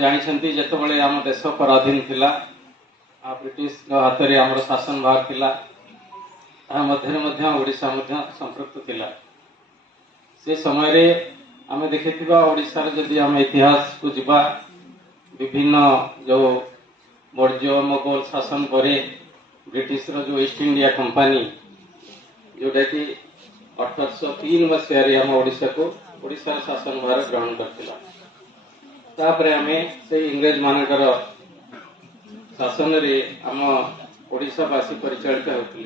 जानी जिते आम देश पराधीन थिला ब्रिटिश हाथ में आम शासन भाग थिला ओडिशा संपृक्त थिला से समय रे आम देखिथिबा ओडिशा जदि आम इतिहास को जिबा विभिन्न जो मौर्य मोगल शासन पर ब्रिटिश जो ईस्ट इंडिया कंपनी जोटा कि 1803 मसीह आम ओडिशा को ओडिशा शासन भार ग्रहण करथिला तापरे आमे से इंग्रेज मानकर शासन रे आम ओडिशा वासी परिचालित होते।